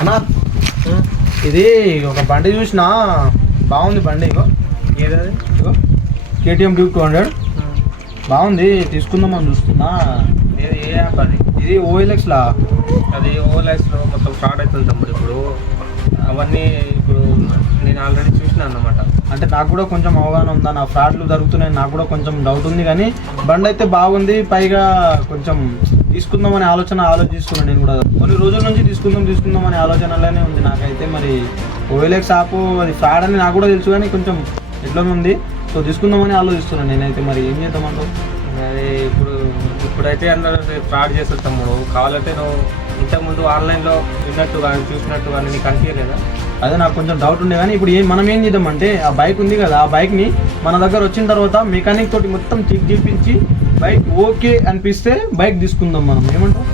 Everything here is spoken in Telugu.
అన్నా ఇది ఒక బండి చూసినా బాగుంది బండి. ఇగో ఏదది? ఇగో KTM Duke 200 బాగుంది, తీసుకుందామని చూస్తున్నా. ఏ యాప్ అది? ఇది OLX లా. అది OLXలో మొత్తం ఫ్రాడ్ అవుతుంది తమ్ముడు. ఇప్పుడు అవన్నీ ఇప్పుడు నేను ఆల్రెడీ చూసినా అన్నమాట. అంటే నాకు కూడా కొంచెం అవగాహన ఉందా, నా ఫ్రాడ్లు జరుగుతున్నాయి, నాకు కూడా కొంచెం డౌట్ ఉంది. కానీ బండి అయితే బాగుంది, పైగా కొంచెం తీసుకుందామనే ఆలోచిస్తున్నాను. నేను కూడా కొన్ని రోజుల నుంచి తీసుకుందాం అనే ఆలోచనలోనే ఉంది నాకైతే. మరి OLX యాప్ అది ఫ్రాడ్ అని నాకు కూడా తెలుసు, కానీ కొంచెం ఎట్లనే ఉంది. సో తీసుకుందామని ఆలోచిస్తున్నాను నేనైతే. మరి ఏం చేద్దామంటావు? అది ఇప్పుడైతే అందరూ ఫ్రాడ్ చేస్తారు తమ్ముడు. కావాలంటే నువ్వు ఇంతకుముందు ఆన్లైన్లో విన్నట్టు కానీ చూసినట్టు కానీ నీకు అనిపించలేదా? అదే నాకు కొంచెం డౌట్ ఉండే. కానీ ఇప్పుడు మనం ఏం చేద్దామంటే, ఆ బైక్ ఉంది కదా, ఆ బైక్ని మన దగ్గర వచ్చిన తర్వాత మెకానిక్ తోటి మొత్తం చెక్ చేయించి బైక్ ఓకే అనిపిస్తే బైక్ తీసుకుందాం మనం. ఏమంటావు?